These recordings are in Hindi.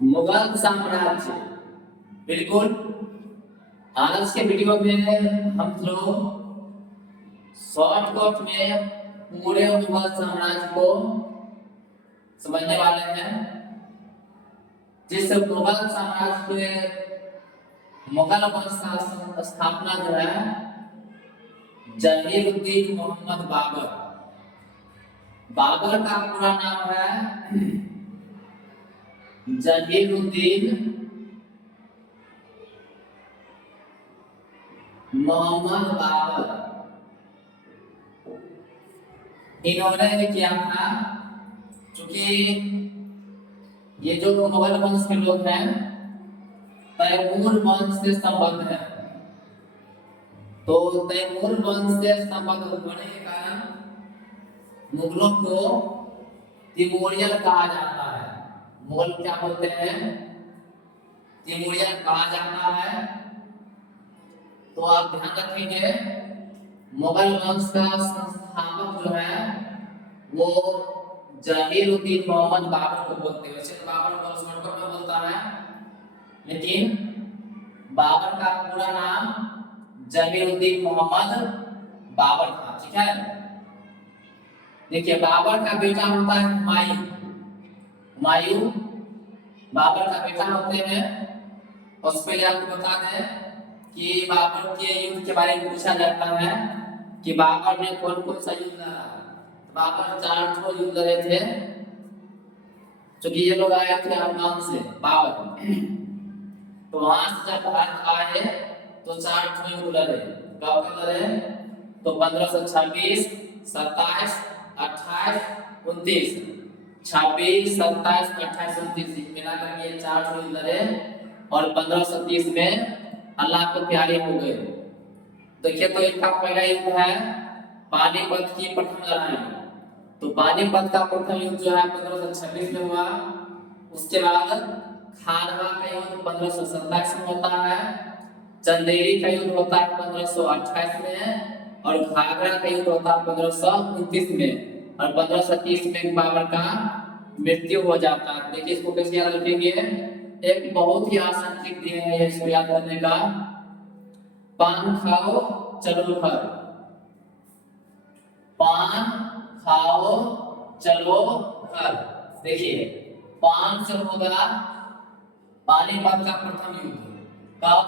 मुगल साम्राज्य। बिल्कुल। आज के वीडियो में हम लोग शॉर्टकट में पूरे मुगल साम्राज्य को समझने वाले हैं। जिस मुगल साम्राज्य के मुगल वंश का स्थापना जो है जहीरुद्दीन मोहम्मद बाबर। बाबर का पूरा नाम है जहीरुद्दीन मोहम्मद बाबर। इन्होंने किया था, चूंकि ये जो मुगल वंश के लोग हैं तैमूर वंश से संबद्ध है, तो तैमूर वंश से संबद्ध होने के कारण मुगलों को तिमोरियन कहा जाता है। मुगल क्या बोलते हैं? तिमोरियन कहा जाता है। तो आप ध्यान रखेंगे, मुगल वंश का संस्थापक जो है वो जहीरुद्दीन मोहम्मद बाबर को बोलते हैं। वैसे बाबर को शॉर्टकट में बोलता है, लेकिन बाबर का पूरा नाम जहीरुद्दीन मोहम्मद बाबर था। ठीक है, देखिए बाबर का बेटा होता है हुमायूं। हुमायूं बाबर का बेटा होते हैं। उसके लिए आपको बता दें कि बाबर के युद्ध के बारे में पूछा जाता है कि बाबर ने कौन कौन सा युद्ध लड़ा। बाबर 4 युद्ध लड़े थे, क्योंकि ये लोग आए थे अफगान से बाबर। तो वहां से जब भारत आए तो 4 युद्ध लड़े। कब लड़े? तो 1526, 27, 28, 29। 26, 27, 28, 29 मिला करके 4 युद्ध लड़े और 1530 में अल्लाह को प्यारे हो गए। देखिए, तो इनका पहला युद्ध है पानीपत की प्रथम लड़ाई। तो पानीपत का प्रथम युद्ध जो है 1526 में हुआ। उसके बाद खानवा का युद्ध 1527 में होता है। चंदेरी का युद्ध होता है 1528 में और घाघरा का युद्ध होता है 1529 में और 1530 में बाबर का मृत्यु हो जाता है। देखिए इसको कैसे याद रखेंगे, एक बहुत ही आसान ट्रिक दिया है इसको याद करने का। पान खाओ चलो घर, पान खाओ चलो घर। देखिए, पान से होगा पानीपत का प्रथम युद्ध। कब?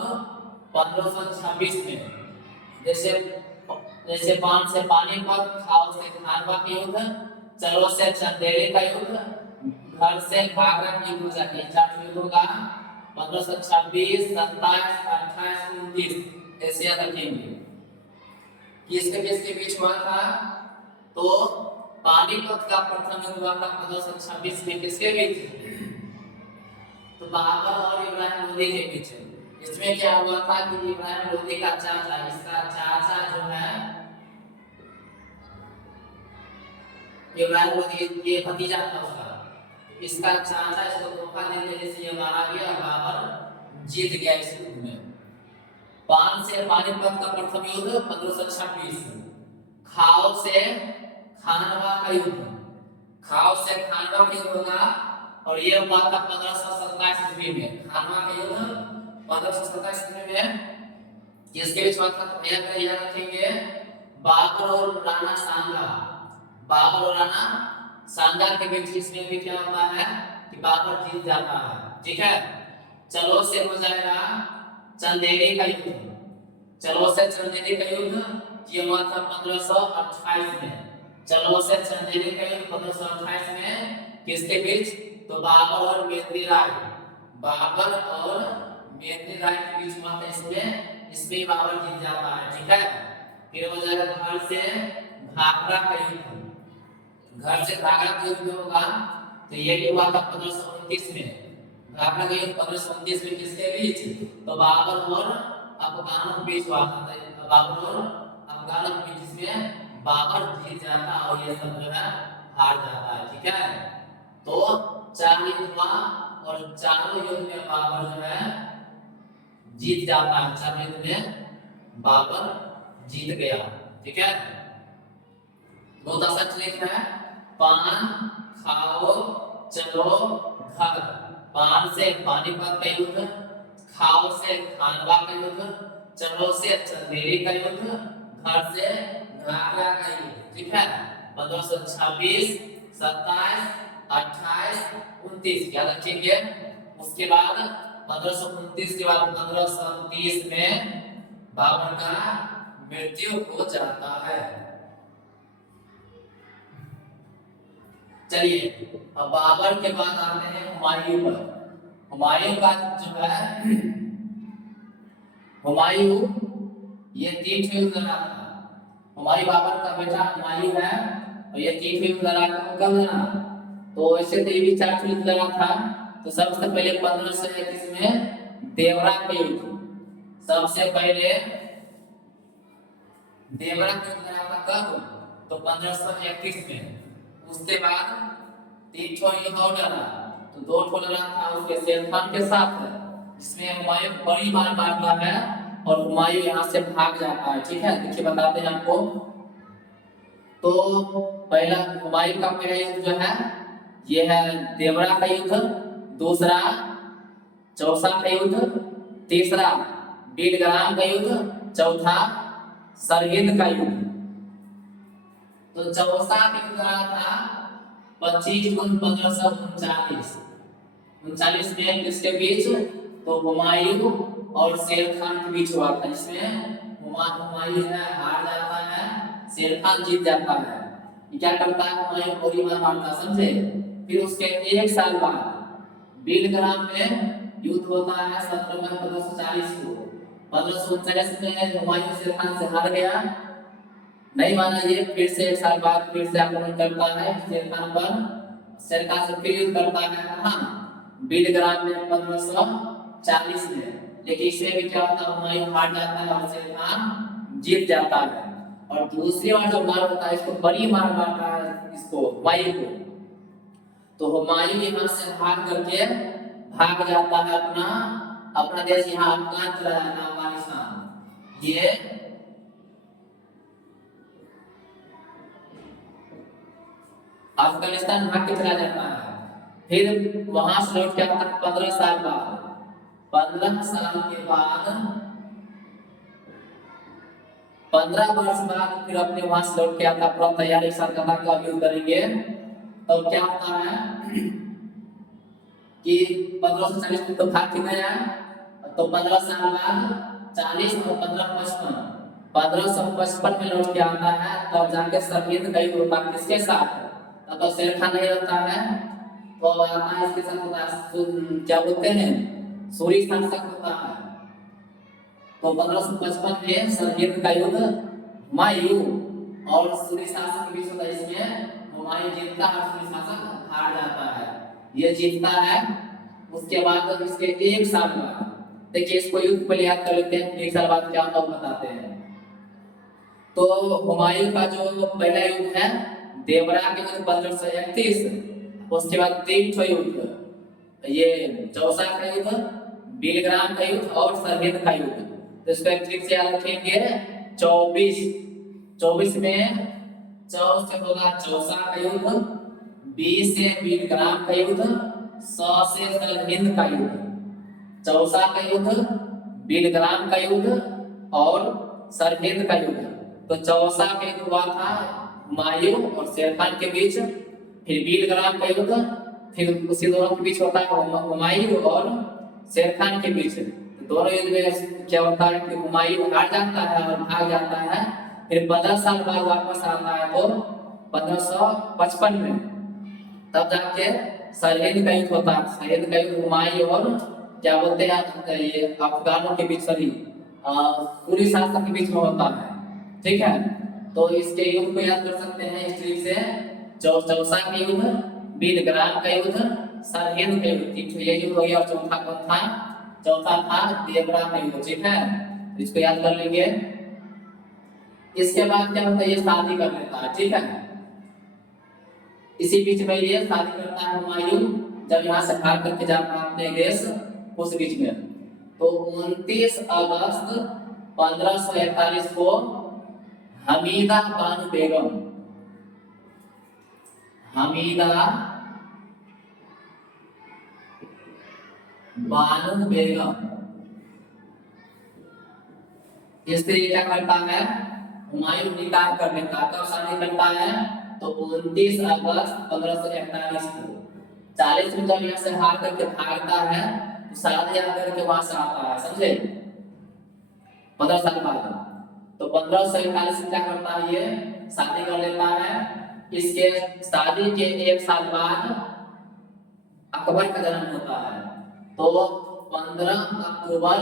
1526 में। जैसे पान से पानीपत, खाओ से खानवा का युद्ध, चलो से चंदेरी का युद्ध, घर से घाघरा का युद्ध हो जाती है। 4 युद्ध होगा 1526, 27, 28, 29। ऐसे याद रखेंगे कि किसके बीच हुआ था। तो पानीपत का प्रथम युद्ध हुआ था 1526 में। किसके बीच? तो बाबर और इब्राहिम लोदी के बीच। इसमें क्या हुआ था कि इब्राहिम लोदी का चाचा, इसका चाचा जो है इब्राहिम लोदी, ये भतीजा था उसका, इसका चाचा इसको धोखा देने जैसे ये मारा गया। बाबर जीत गया इस युद्ध में। पान से पानीपत का प्रथम युद्ध 1526। खाओ से खानवा का युद्ध, खाओ से खानवा का युद्ध होगा और ये हुआ था 1527 ईस्वी में। खानवा का युद्ध 1527 ईस्वी में किसके बीच हुआ था? याद रखेंगे, बाबर और राणा सांगा। बाबर और राणा सांगा के बीच। इसमें भी क्या होता है कि बाबर जीत जाता है। ठीक है, चलो से हो जाएगा चंदेरी का युद्ध। चलो से चंदेरी का युद्ध ये हुआ था 1528 में। चलो से चंदेरी का युद्ध 1528 में किसके बीच? तो बाबर और मेदिनी राय। बाबर और मेदिनी राय के बीच हुआ था। इसमें बाबर जीत जाता है। ठीक है, फिर हो जाएगा घर से घाघरा का युद्ध। घर से घाघरा का युद्ध होगा तो ये भी हुआ था 1529 में। घाघरा का युद्ध 1529 में किसके बीच? तो बाबर और अफगानों के बीच हुआ था। बाबर और अफगानों के बीच, जिसमें बाबर जीत जाता और ये सब जो है हार जाता है। ठीक है, तो 4 युद्ध हुआ और चारों युद्ध में बाबर जो है जीत जाता है। 4 युद्ध में बाबर जीत गया। ठीक है, बहुत आसान लिखना है, पान खाओ चलो घर, पान से पानीपत का युद्ध, खाव से खानवा का युद्ध, चलो से चंदेरी का युद्ध, घर से घाघरा का युद्ध। ठीक है, 1526, 27, 28, 29 याद रखेंगे। उसके बाद 1529 के बाद 1530 में बाबर का मृत्यु हो जाता है। चलिए अब बाबर के बाद आते हैं हुमायूं पर। हुमायूं का जो है, हुमायूं ये 3 युद्ध लड़ा था। हमारी बाबर का बेटा हुमायूं है और ये 3 युद्ध लड़ा था। कब लड़ा? तो ऐसे तो ये भी 4 युद्ध लड़ा था। तो सबसे पहले 1531 में देवरा के युद्ध, सबसे पहले देवरा के युद्ध लड़ा था। कब? तो 1531 में। उसके बाद 3 युद्ध और लड़ा, तो 2 लड़ा था उसके शेर खान के साथ, जिसमें हुमायूं बड़ी मार मारता है और हुमायूं यहाँ से भाग जाता है। ठीक है, देखिए बताते हैं आपको। तो पहला हुमायूं का पहला युद्ध जो है ये है देवरा का युद्ध, दूसरा चौसा का युद्ध, तीसरा बीलग्राम का युद्ध, चौथा सरहिंद का युद्ध। तो चौसा का युद्ध रहा था 25 जून 1539 में किसके बीच? तो हुमायूं और शेर खान के बीच हुआ था। इसमें हुमायूं है हार जाता है, शेर खान जीत जाता है। ये क्या करता है? हुमायूं गोली मारता, समझे। फिर उसके 1 साल बाद बीलग्राम में युद्ध होता है 17 मई 1540 को। 1539 में हुमायूं शेर खान से हार गया, नहीं माना ये, फिर से 1 साल बाद फिर से आक्रमण करता है शेर खान पर। शेर खान से फिर युद्ध करता है कहाँ? बीलग्राम में 1540 में। लेकिन इसमें भी क्या होता है? हुमायूं हार जाता है और शेर खान जीत जाता है। और दूसरी बार जो मार होता है, इसको बड़ी मार मारता है इसको हुमायूं को। तो हुमायूं यहाँ से भाग करके भाग जाता है अपना देश, यहाँ अफगान चला जाता है, अफगानिस्तान। ये अफगानिस्तान भाग के चला जाता है। फिर वहां से लौट के आता है 15 साल बाद। 15 साल के बाद 15 वर्ष बाद फिर अपने वहां से लौट के आता, पूरा तैयारी के साथ कथा का युद्ध करेंगे। तो क्या होता है कि 1540 में तो भाग के गया, तो 15 साल बाद 40 और 1555 1555 में लौट के आता है। तब जाके सरहिंद का युद्ध होता है किसके साथ? तो शेर खान नहीं रहता है, तो आता है इसके साथ होता है, क्या बोलते हैं, सूरी खान साथ होता है। तो 1555 में सरहिंद का युद्ध हुमायूं और सूरी शासक के बीच होता है। इसमें हुमायूं जीतता है, सूरी शासक हार जाता है। ये जीतता है। उसके बाद इसके 1 साल बाद, देखिए इसको युद्ध पे याद कर लेते हैं, 1 साल बाद क्या होता है बताते हैं। तो हुमायूं का जो पहला युद्ध है देवरा के युद्ध 1531, उसके बाद 3 युद्ध, ये चौसा का युद्ध, बीलग्राम का युद्ध और सरहिंद का युद्ध। तो इसको एक ट्रिक से याद रखेंगे। 24 में 4 से होगा चौसा का युद्ध, 20 से बीलग्राम का युद्ध, 100 से सरहिंद का युद्ध। चौसा का युद्ध, बीलग्राम का युद्ध और सरहिंद का युद्ध। तो चौसा का युद्ध हुआ था हुमायूं और शेर खान के बीच। फिर बीलग्राम का युद्ध, फिर उसी दोनों के बीच होता है हुमायूं और शेर खान के बीच। तो दोनों युद्ध में क्या होता है कि हुमायूं हार जाता है और भाग जाता है। फिर 15 साल बाद वापस आता है, तो 1555 में तब जाके सरहिंद का युद्ध होता है। सरहिंद का युद्ध हुमायूं और क्या बोलते हैं ये अफगानों के बीच, सॉरी सूरी शासक के बीच में होता है। ठीक है, तो इसके युद्ध को याद कर सकते हैं इस ट्रिक से। चौसा का युद्ध, बीलग्राम का युद्ध, सरहिंद का युद्ध, ये युद्ध हो गया। और चौथा कौन था? चौथा था देवरा का युद्ध। ठीक है, इसको याद कर लेंगे। इसके बाद क्या होता है, ये शादी कर लेता है। ठीक है, इसी बीच में ये शादी करता है हुमायूं, जब यहाँ से भाग करके जाता है अपने देश, उस बीच में। तो 29 अगस्त 1541 को हमीदा बानो बेगम, हमीदा बानू बेगम, इससे क्या करता है, हुमायूं निकाह कर लेता है। कब शादी करता है, तो 29 अगस्त 1541 को। 40 में जब यहाँ से हार करके भागता है तो शादी करके वहां से आता है, समझे, 15 साल बाद। तो 1541 में क्या करता है, ये शादी कर लेता है। इसके शादी के 1 साल बाद अकबर का जन्म होता है। तो 15 अक्टूबर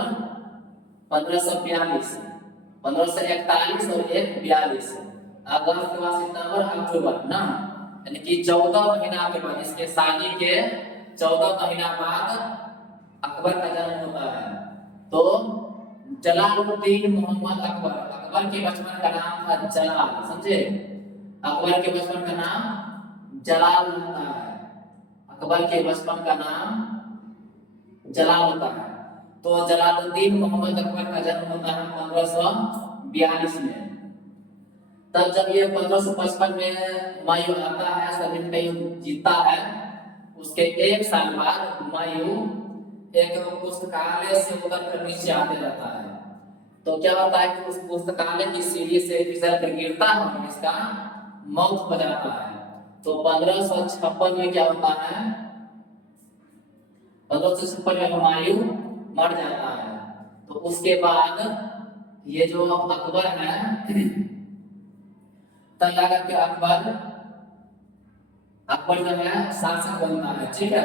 1542, 1541 और 1 42, अगस्त के बाद सितंबर अक्टूबर ना, यानी कि 14 महीना के बाद, इसके शादी के 14 महीना बाद अकबर का जन्म होता है। तो जलालुद्दीन मोहम्मद अकबर, अकबर के बचपन का नाम था जलाल, समझे, अकबर के बचपन का नाम जलाल होता है, अकबर के बचपन का नाम जलाल होता है। तो जलालुद्दीन मोहम्मद अकबर का जन्म होता है 1542 में। तब जब ये 1555 में हुमायूं आता है, सलीम का युद्ध जीतता है, उसके 1 साल बाद हुमायूं एक पुस्तकालय से उतर कर नीचे आते रहता है। तो क्या होता है कि उस पुस्तकालय की सीढ़ी से फिसल कर गिरता है और इसका मौत हो जाता है। तो 1556 में क्या होता है, 1556 में हुमायूं मर जाता है। तो उसके बाद ये जो अकबर है, तब जाकर के अकबर जो है शासक बनता है, ठीक है।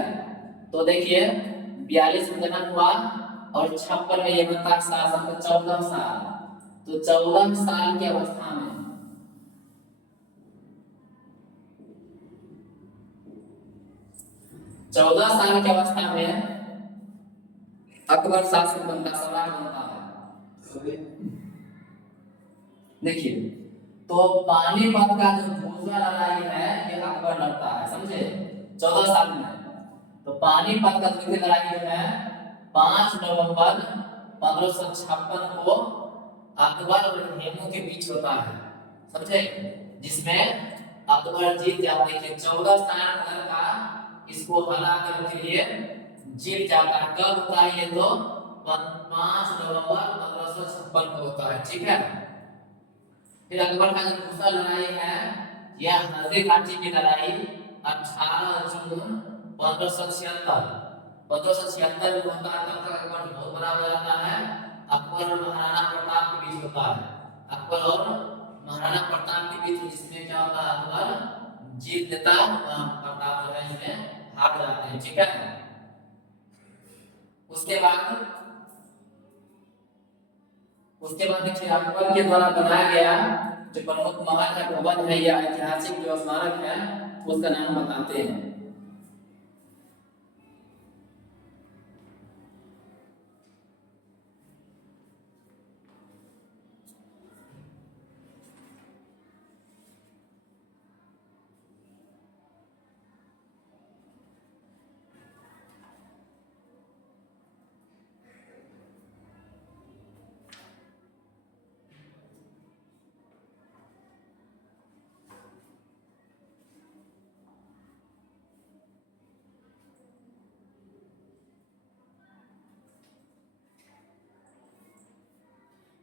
तो देखिए 42 में जन्म हुआ और 56 में ये बनता है शासक, तो 14 साल। तो 14 साल की अवस्था में, 14 साल की अवस्था में अकबर शासक बनता, सम्राट बनता है। देखिए, तो पानीपत का जो दूसरा लड़ाई है ये अकबर लड़ता है, समझे, 14 साल में। तो पानीपत का दूसरी लड़ाई जो है 5 नवंबर 1556 को अकबर और हेमू के बीच होता है, समझे, जिसमें अकबर जीत जाते हैं। 14 साल का इसको हरा कर के लिए जीत जाता है। कब होता है ये, तो 5 नवंबर 1556 को होता है, ठीक है। फिर अकबर का जो दूसरा लड़ाई है यह हल्दी घाटी की लड़ाई 18 जून 1576 में होता है। तब तक अकबर बहुत बड़ा हो जाता है। अकबर और महाराणा प्रताप के बीच होता है, अकबर और महाराणा प्रताप के बीच, जिसमें क्या होता है, अकबर जीत लेता है, प्रताप जो है इसमें हार जाते हैं, ठीक है। उसके बाद देखिए अकबर के द्वारा बनाया गया जो प्रमुख महल है, भवन है या ऐतिहासिक जो स्मारक है, उसका नाम बताते हैं।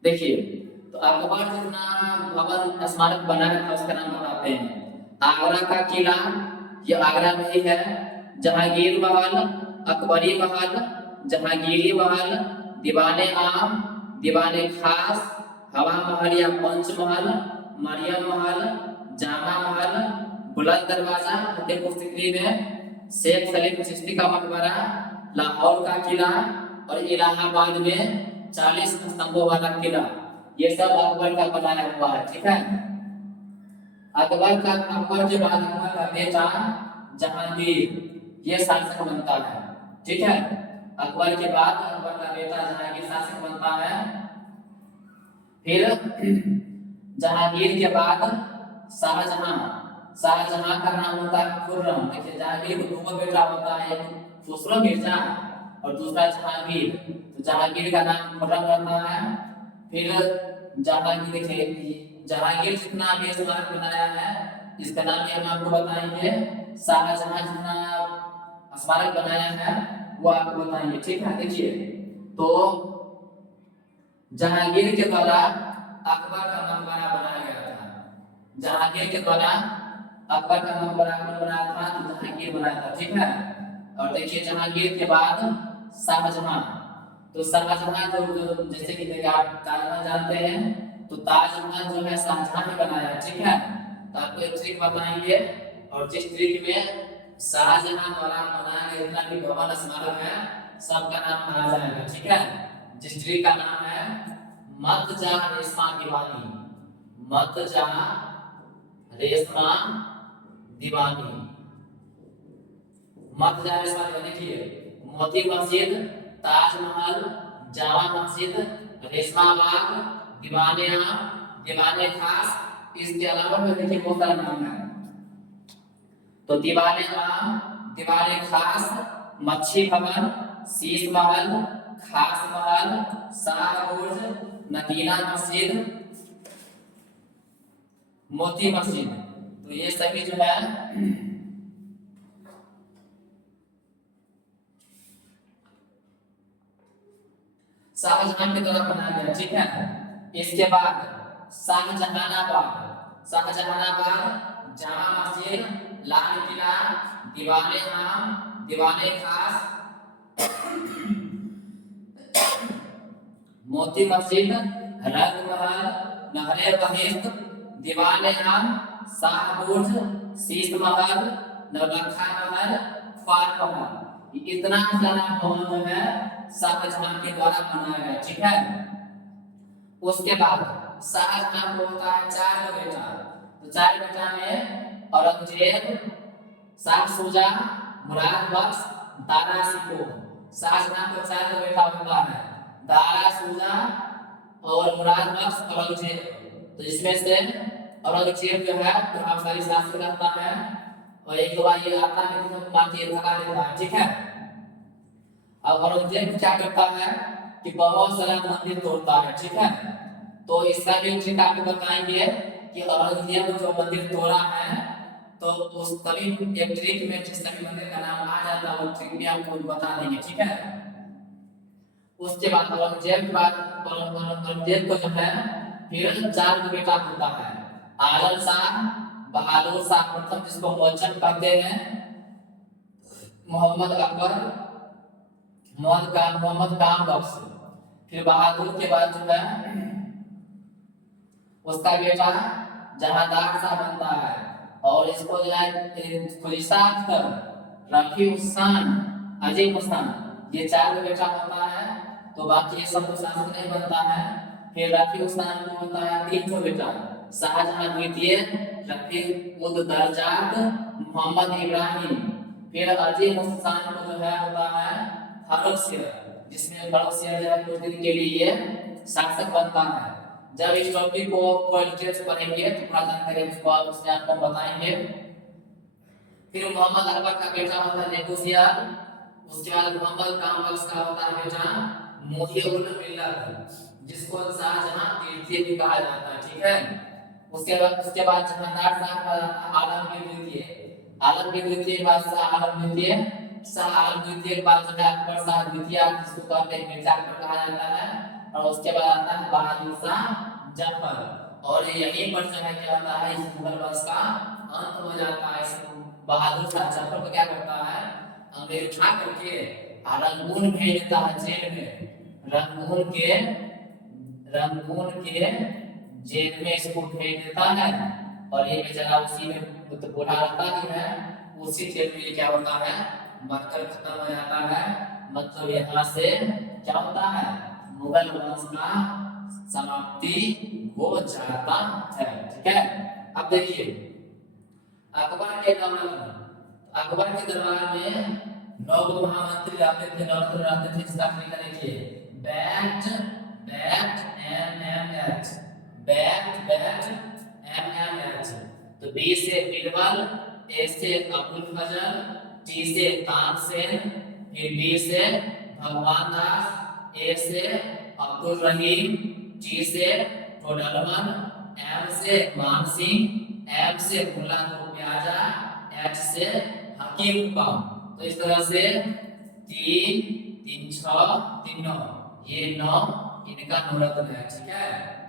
देखिए, तो अकबर जितना भवन स्मारक बनाया था उसका नाम बताते हैं। आगरा का किला, ये आगरा में ही है। जहांगीर महल, अकबरी महल, जहांगीरी महल, दीवाने आम, दीवाने खास, हवा महल या पंच महल, मरियम महल, जामा महल, बुलंद दरवाजा फतेहपुर सीकरी में, शेख सलीम चिश्ती का मकबरा, लाहौर का किला और इलाहाबाद में 40 स्तंभों वाला किला, ये सब अकबर का बनाया हुआ है, ठीक है। अकबर के बाद अकबर का बेटा जहांगीर ये शासक बनता है, ठीक है। अकबर के बाद अकबर का बेटा जहांगीर शासक बनता है। फिर जहांगीर के बाद शाहजहां, शाहजहां का नाम होता है खुर्रम। देखिए जहांगीर को 2 बेटा होता है, एक खुसरो मिर्जा और दूसरा जहांगीर। तो जहांगीर का नाम खुर्रम रहता है। फिर जहांगीर, देखिए जहांगीर जितना भी स्मारक बनाया है इसका नाम हम आपको बताएंगे। शाहजहां जितना स्मारक बनाया है वो आपको बताएंगे, ठीक है। देखिए, तो जहांगीर के द्वारा अकबर का मकबरा बनाया गया था। जहांगीर के द्वारा अकबर का मकबरा कौन बनाया था? तो जहांगीर बनाया था, ठीक है। और देखिए, जहांगीर के बाद शाहजहां। तो शाहजहां जो जैसे कि आप ताजमहल जानते हैं, तो ताजमहल जो है शाहजहां ने बनाया, ठीक है। तो आपको एक ट्रिक बताएंगे, और जिस ट्रिक में शाहजहां द्वारा बनाया गया जितना भी भवन स्मारक है सबका नाम कहा जाएगा, ठीक है। जिस ट्रिक का नाम है मत जा रेशमा दीवानी। मत जा रेशमा दीवानी। मत जा रेशमा दीवानी। देखिए, मोती मस्जिद, ताजमहल, जामा मस्जिद, रेशमा बाग, दीवाने आम, दीवाने खास, इसके अलावा भी देखिए बहुत सारा नाम है। तो दीवाने आम, दीवाने खास, मच्छी भवन, शीश महल, खास महल, शाह बुर्ज, नगीना मस्जिद, मोती मस्जिद, तो ये सभी जो है शाहजहां के द्वारा बनाया गया, ठीक है। इसके बाद शाहजहानाबाद। शाहजहानाबाद, जामा मस्जिद, लाल किला, दीवाने आम, दीवाने खास, मोती मस्जिद, रंग महल, नहरे बहिश्त, दीवाने आम, शाह बुर्ज, शीश महल, नौलखा महल, ख्वार महल, इतना सारा भवन जो है शाहजहां के द्वारा बनाया गया, ठीक है। उसके बाद शाहजहां को होता है 4 बेटा। तो 4 बेटा में औरंगजेब, शाह शुजा, मुराद बख्श, दारा शिकोह। शाहजहां को 4 बेटा होता है, दारा शुजा और मुराद बख्श, औरंगजेब। तो इसमें से औरंगजेब जो है प्रभावशाली शासक रहता है, और एक दो बार ये आता है कि मारती भगा देता है, ठीक है। अब औरंगजेब क्या करता है कि बहुत सारा मंदिर तोड़ता है, ठीक है। तो इसका भी ट्रिक आपको बताएंगे कि औरंगजेब जो मंदिर तोड़ा है, तो उस तभी एक ट्रिक में जिस सभी मंदिर का नाम आ जाता है वो ट्रिक भी आपको बता देंगे, ठीक है। उसके बाद औरंगजेब के बाद औरंगजेब को जो है फिर 4 बेटा होता है, आलम शाह, बहादुर शाह प्रथम जिसको मोहम्मद कहते हैं, मोहम्मद अकबर, मोहम्मद काम बख्श। फिर बहादुर के बाद जो है उसका बेटा जहांदार शाह बनता है, और इसको जो है खुलिसात कर, रफी उस्मान, अजीम उस्मान, ये 4 बेटा होता है। तो बाकी ये सब शासक नहीं बनता है। फिर रफी उस्मान को होता है 3 बेटा, शाहजहां द्वितीय, रफी उद दर्जात, मोहम्मद इब्राहिम। फिर अजीम उस्मान को जो है होता है फारूक शेर, जिसमें फारूक शेर जो है कुछ दिन के लिए शासक बनता है। जब इस टॉपिक को डिटेल्स पढ़ेंगे तो पूरा जानकारी उसमें आपको बताएंगे। फिर मोहम्मद अकबर का बेटा होता है नेगोशियर। उसके बाद मोहम्मद काम बख्श का होता है बेटा मुहिउल मिल्लत, जिसको शाहजहां तृतीय भी कहा जाता है, ठीक है। उसके बाद जहांदार शाह का आलमगीर द्वितीय। आलमगीर द्वितीय बादशाह आलम द्वितीय, शाह आलम द्वितीय के बाद जो है अकबर शाह द्वितीय, जिसको कहते हैं मिर्जा अकबर कहा जाता है। और उसके बाद आता है बहादुर शाह जफर, और यहीं पर जो है क्या होता है इस मुगल वंश का अंत हो जाता है। इस बहादुर शाह जफर को क्या करता है, अंग्रेज उठा करके रंगून भेज देता है जेल में। रंगून के जेल में इसको भेज देता है, और ये बेचारा उसी में बुढ़ा रहता ही है, उसी जेल में क्या होता है मरकर खत्म हो जाता है। मतलब यहाँ से क्या होता है मुगल वंश का समाप्ति हो जाता है, ठीक है। अब देखिए अकबर के दौरान, अकबर के दरबार में 9 महामंत्री रहते थे, 9 रहते थे। इसका तरीका देखिए, bat bat MMH, bat MMH। तो बी से बिरबल, ए से अब्दुल फजल, टी से तानसेन, फिर बी से भगवान दास, ए से अब्दुल रहीम, टी से टोडरमन, एम से मान सिंह, एम से मुल्ला प्याजा, एच से हकीम कम। तो इस तरह से 3 3 6 3 9, ये 9 इनका नवरत्न है, ठीक है।